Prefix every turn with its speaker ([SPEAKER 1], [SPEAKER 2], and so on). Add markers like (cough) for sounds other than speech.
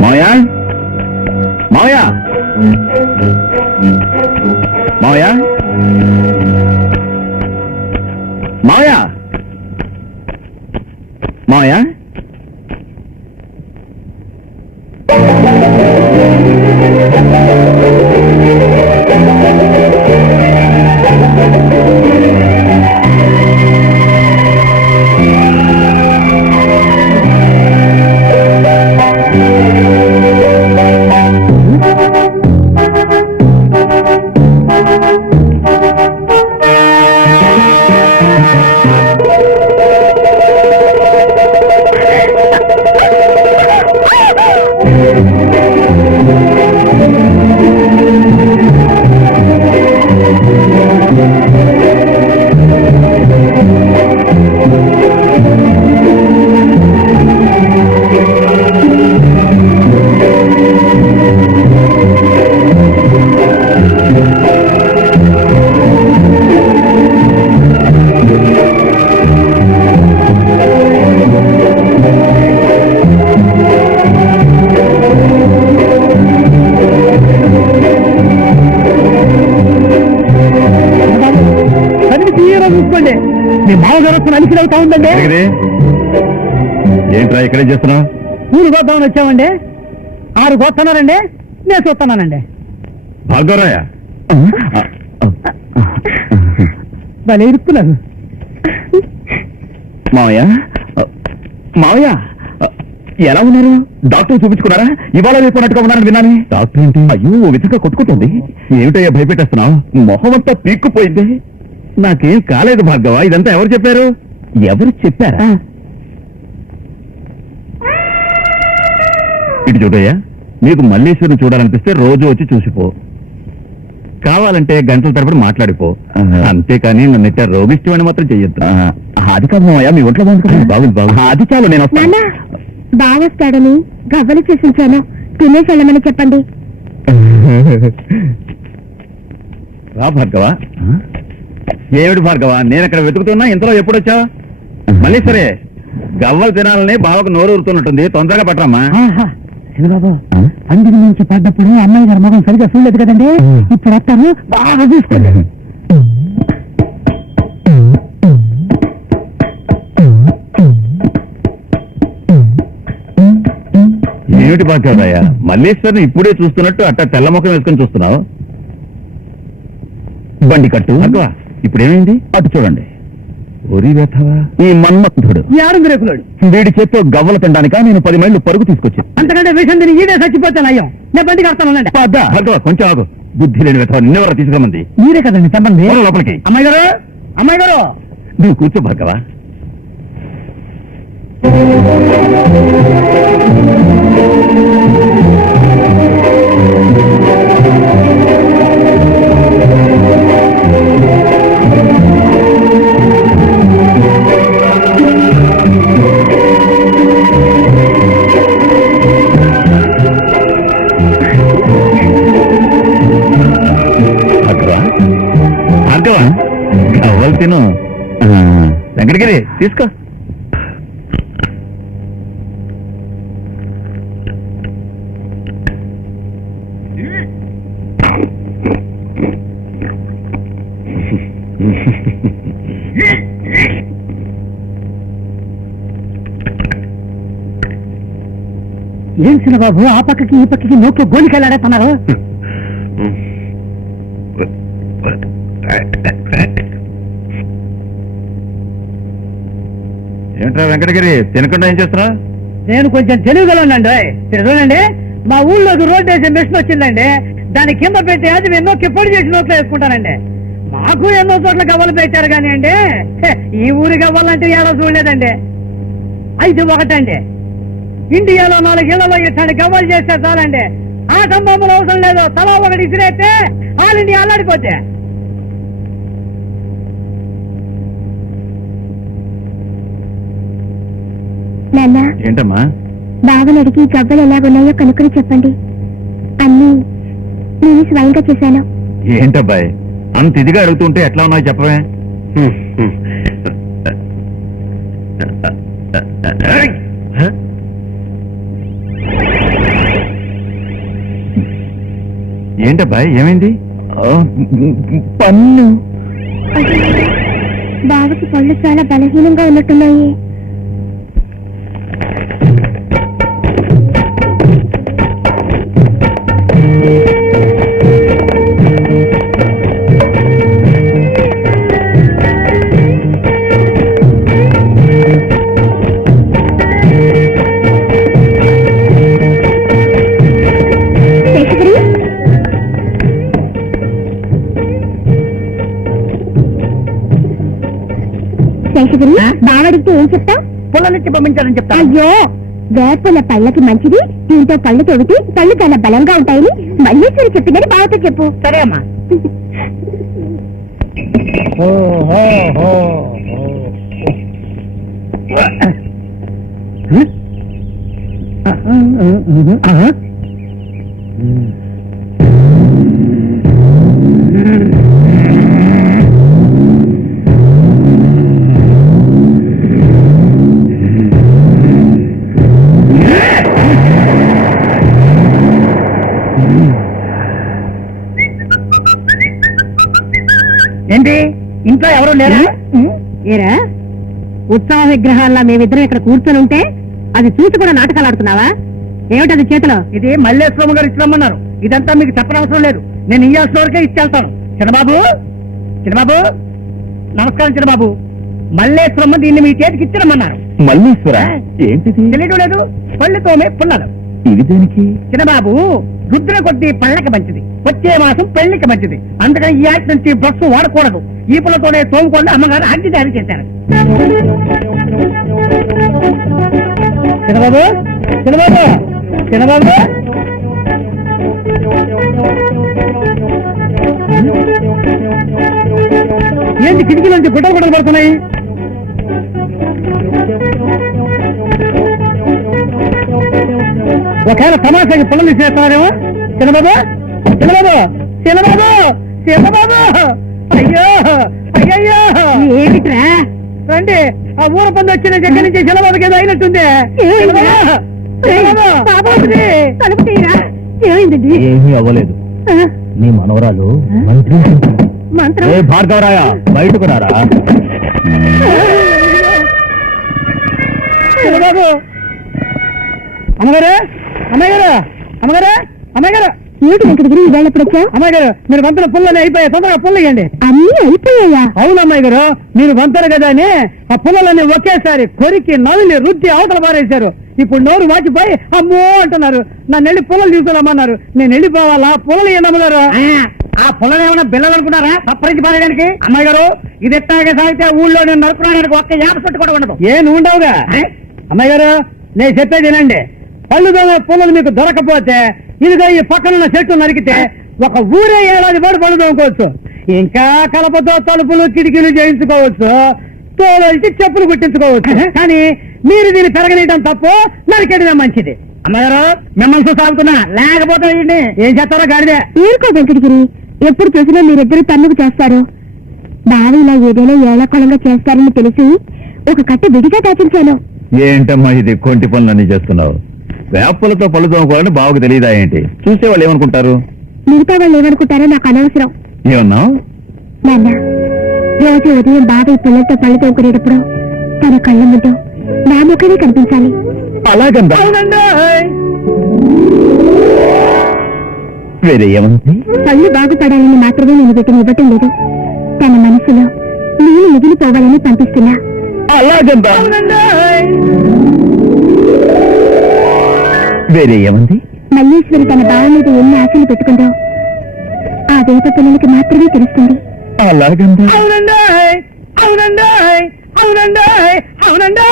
[SPEAKER 1] Mọi á Mọi à. Mọi
[SPEAKER 2] á Mọi à. Mọi á à. Thank you. తీయరా చూసుకోండి. మీ మామగారు వస్తున్న అలికిడి అవుతా ఉందండి?
[SPEAKER 1] ఏంట్రా ఇక్కడే చేస్తున్నావు?
[SPEAKER 2] ఊరు కొద్దామని వచ్చామండి. ఆరు కొత్తన్నారండి నేను చూస్తున్నానండి.
[SPEAKER 1] భార్గవరాయ?
[SPEAKER 2] భలే ఇరుక్కున్నారు.
[SPEAKER 1] మావయ్య? మావయ్య? ఎలా ఉన్నారు? డాక్టర్ చూపించుకున్నారా? ఇవాళ లేకున్నట్టుగా ఉన్నారని విన్నాను. డాక్టర్ ఏంటి అయ్యో విధంగా కొట్టుకుంటుంది. ఏమిటయ్యా భయపెట్టేస్తున్నావు? మొహం అంతా పీక్కుపోయింది. నాకేం కాలేదు భార్గవ ఇదంతా ఎవరు చెప్పారు? ఎవరు చెప్పారా? ఇటు చూడయ్యా నీకు మల్లేశ్వరిని చూడాలనిపిస్తే రోజు వచ్చి చూసిపో. కావాలంటే గంటల తరబడి మాట్లాడిపో. అంతేకాని నన్ను ఇట్ట రోగిష్టం అని మాత్రం చెయ్యొద్దు. అది కాదు మావయ్య మీ ఒంట్లో బాగుంది బాగుంది బాగుంది. అది చాలు నేను
[SPEAKER 3] బాగొస్తాడని గవ్వలు చేసించాను. తినేసి వెళ్ళమని చెప్పండి.
[SPEAKER 1] రా భార్గవ. ఏమిటి భార్గవ? నేను అక్కడ వెతుకుతున్నా ఇంతలో ఎప్పుడు వచ్చావు మళ్ళీ సరే. గవ్వలు తినాలని బావకు నోరు ఊరుతున్నట్టుంది. తొందరగా పట్టరమ్మా.
[SPEAKER 2] శివబాబు నుంచి పడ్డప్పుడు అమ్మాయి గారి ముఖం సరిగా చూడలేదు కదండి? ఇప్పుడు వస్తాను బాగా చూసుకోండి.
[SPEAKER 1] ఏమిటి భార్గవరాయ మల్లేశ్వరిని ఇప్పుడే చూస్తున్నట్టు అట్ట తెల్ల ముఖం వేసుకొని చూస్తున్నావు? బండి కట్టు. భార్గవ ఇప్పుడేమైంది? అటు చూడండి. ఒరి వ్యథవా ఈ మన్మథుడు.
[SPEAKER 2] ఆరు రేకులాడు?
[SPEAKER 1] వీడి చేత్తో గవ్వలు తినడానిక నేను పది మైళ్ళు పరుగు తీసుకొచ్చాను.
[SPEAKER 2] అంతకంటే విషయం తిని ఈడే చచ్చిపోతాను అయ్యాం నేను బండి కడతానండి
[SPEAKER 1] భార్గవ కొంచెం ఆగు. బుద్ధి లేని వ్యథవ నిన్నెవరు తీసుకురమంది
[SPEAKER 2] మీరే కదండి చెప్పండి.
[SPEAKER 1] పోరా లోపలికి.
[SPEAKER 2] అమ్మాయి గారు? అమ్మాయి గారు?
[SPEAKER 1] నువ్వు కూర్చో భార్గవ భార్గవ. తీసుకో.
[SPEAKER 2] ఏం బాబు ఆ పక్కకి ఈ పక్కకి నోట్లో గోలికెళ్ళాడేస్తున్నారు (laughs) (laughs)
[SPEAKER 1] ఏంట్రా వెంకటగిరి? తినకుండా ఏం చేస్తున్నా?
[SPEAKER 2] నేను కొంచెం తెలివిగలండి చూడండి మా ఊళ్ళోకి రోడ్డు వేసే మిషన్ వచ్చిందండి. దాని కింద పెట్టి అది ఎన్నో కిప్పటి చేసి నోట్లో వేసుకుంటానండి. మాకు ఎన్నో చోట్ల గవ్వలు పెట్టారు కానీ అండి ఈ ఊరి గవ్వలంటే ఏడో చూడలేదండి. అయితే ఒకటండి. ఇండియాలో నాలుగు ఇళ్ళలో ఇట్లాంటి గవ్వలు చేస్తే చాలండి. ఆ సంబంధం అవసరం లేదు. తలా ఒకటి ఇసిరేస్తే ఆల్ ఇండియా అల్లాడిపోతే.
[SPEAKER 3] నాన్న.
[SPEAKER 1] ఏంటమ్మా?
[SPEAKER 3] బావని అడిగి గవ్వలు ఎలాగున్నాయో కనుక్కొని చెప్పండి. అన్నీ నేను స్వయంగా చేశాను.
[SPEAKER 1] ఏంటబ్బాయి? అంత ఇదిగా అడుగుతుంటే ఎట్లా ఉన్నాయో చెప్పవే. ఏంటబ్బాయ్ ఏమైంది? పన్ను.
[SPEAKER 3] బావకి పళ్ళు చాలా బలహీనంగా ఉన్నట్టున్నాయి. బావడికి ఏం చెప్తావు?
[SPEAKER 2] పుల్లనిచ్చి పంపించారని చెప్తా
[SPEAKER 3] అయ్యో వేపల పళ్ళకి మంచిది దీంతో పళ్ళు తొడిగి పళ్ళు చాలా బలంగా ఉంటాయని మల్లేశ్వరి చెప్పిందని బావతో చెప్పు.
[SPEAKER 2] సరే అమ్మా. ఏంటి ఎవరు
[SPEAKER 3] ఏరా? ఉత్సవ విగ్రహాల్లో మేమిద్దరం ఇక్కడ కూర్చొని ఉంటే అది చూసి కూడా నాటకాలు ఆడుతున్నావా? ఏమిటది చేతిలో?
[SPEAKER 2] ఇది మల్లేశ్వరం గారు ఇచ్చిరమ్మన్నారు. ఇదంతా మీకు చెప్పనవసరం లేదు. నేను ఈ స్టోర్కే ఇచ్చేళ్తాను చిన్నబాబు చిన్నబాబు నమస్కారం చిన్నబాబు. మల్లేశ్వరమ్మ దీన్ని మీ చేతికి ఇచ్చిరమ్మన్నారు.
[SPEAKER 1] మల్లీశ్వర? ఏంటిది?
[SPEAKER 2] తెలియడం లేదు. పళ్ళు తోమే పుల్లలు.
[SPEAKER 1] ఇది దేనికి?
[SPEAKER 2] చిన్నబాబు రుద్ర కొద్ది పళ్ళకి మంచిది. వచ్చే మాసం పెళ్ళికి మంచిది. అందుకని ఈ యాక్ట్ నుంచి బ్రష్ వాడకూడదు. ఈ పుల్లతోనే తోముకోండి అమ్మగారు అడ్డి జారీ చేశారు. చిన్నబాబు చిన్నబాబు చిన్నబాబు. ఏంటి కిటికీ నుంచి గుడ్డలు గుడ్డలు పడుతున్నాయి? ఒకవేళ తమాషాకి పొలం చేస్తున్నారేమో చిన్నబాబు చిన్నబాబు చిన్నబాబు చిన్నబాబు. అయ్యో! అయ్యయ్యో!
[SPEAKER 3] ఏమిట్రా
[SPEAKER 2] రండి. ఆ ఊర పంది వచ్చిన దగ్గర నుంచి చిన్నబాబుకి ఏదో అయినట్టుంది.
[SPEAKER 3] తలుపు తీయరా ఏమైందండి?
[SPEAKER 1] ఏమీ అవ్వలేదు. నీ మనవరాలు మంత్రి
[SPEAKER 3] మంత్రం?
[SPEAKER 1] ఏ భార్గవరాయ బయటకు రారా?
[SPEAKER 2] అమ్మగారు అమ్మగారు అమ్మగారు అమ్మగారు.
[SPEAKER 3] ఏమిటి వెంకటగిరి ఈవేళ
[SPEAKER 2] అమ్మాయి గారు మీరు పుల్లని అయిపోయాయి. తొందరగా పుల్ల ఇవ్వండి
[SPEAKER 3] అన్నీ అయిపోయాయా?
[SPEAKER 2] అవును అమ్మాయి గారు మీరు వంతరు కదా అని ఆ పుల్లలన్నీ ఒకేసారి కొరికి నవిలి రుద్ది అవతల పారేశారు. ఇప్పుడు నోరు వాచిపోయి అమ్మో అంటున్నారు. నన్ను వెళ్ళి పుల్లలు తీసుకురమ్మన్నారు. నేను వెళ్ళిపోవాలా? పుల్లలు ఏమన్నారు ఆ పుల్లని ఏమన్నా బిల్లలు అనుకున్నారా? తప్పరించి పారేయడానికి? అమ్మాయి గారు ఇది ఎట్టాగే సాగితే ఊళ్ళో నేను నడుపుకోవడానికి ఒక్క యాప కూడా ఉండదు. ఏ ఉండవుగా? అమ్మాయి గారు నేను చెప్పేది వినండి. పళ్ళు దొంగ పుల్లలు మీకు దొరకపోతే ఇదిగో ఈ పక్కనున్న చెట్టు నరికితే ఒక ఊరే ఏడాది పాటు పళ్ళు దొంగకోవచ్చు ఇంకా కలపతో తలుపులు కిటికీలు చేయించుకోవచ్చు. తోలెల్చి చెప్పులు కుట్టించుకోవచ్చు. కానీ మీరు దీన్ని పెరగనీయడం తప్పు నరికేయడమే మంచిది. అమ్మగారు మిమ్మల్ని సాగుతున్నా. లేకపోతే ఏం చేస్తారో గాడిదే.
[SPEAKER 3] ఊరుకో వెంకటగిరి ఎప్పుడు చూసినా మీరిద్దరు తన్నుకు చేస్తారు. బావిలా ఏదైనా ఏళ్ళకొళంగా చేస్తారని తెలిసి ఒక కట్ట విడిగా దాచించాను.
[SPEAKER 1] ఏంటమ్మా ఇది? కొంటి పనులన్నీ చేస్తున్నావు. వేపలతో పళ్ళు తోముకోవాలని బావకు తెలియదా ఏంటి? చూసేవాళ్ళు ఏమనుకుంటారు?
[SPEAKER 3] మిగతా వాళ్ళు ఏమనుకుంటారో నాకు అనవసరం.
[SPEAKER 1] ఏమన్నావు
[SPEAKER 3] నాన్న రోజు ఉదయం బాబాయ్ పిల్లలతో పళ్ళు తోముకునేటప్పుడు తన కళ్ళ ముందు నా ముఖమే కనిపించాలి.
[SPEAKER 1] అలాగందా? వేరే ఏమంది?
[SPEAKER 3] పళ్ళు బాగుపడాలని మాత్రమే నేను వీటిని ఇవ్వటం లేదు. తన మనసులో నేను మిగిలిపోవాలని పంపిస్తున్నా.
[SPEAKER 1] అలాగందా? వేరే ఏమంది?
[SPEAKER 3] మల్లేశ్వరి తన బావ మీద ఎన్ని ఆశలు పెట్టుకుందో ఆ వేప పిల్లలకి మాత్రమే తెలుస్తుంది.
[SPEAKER 1] అలాగందా?
[SPEAKER 2] అవునండి అవునండి అవునండి అవునండి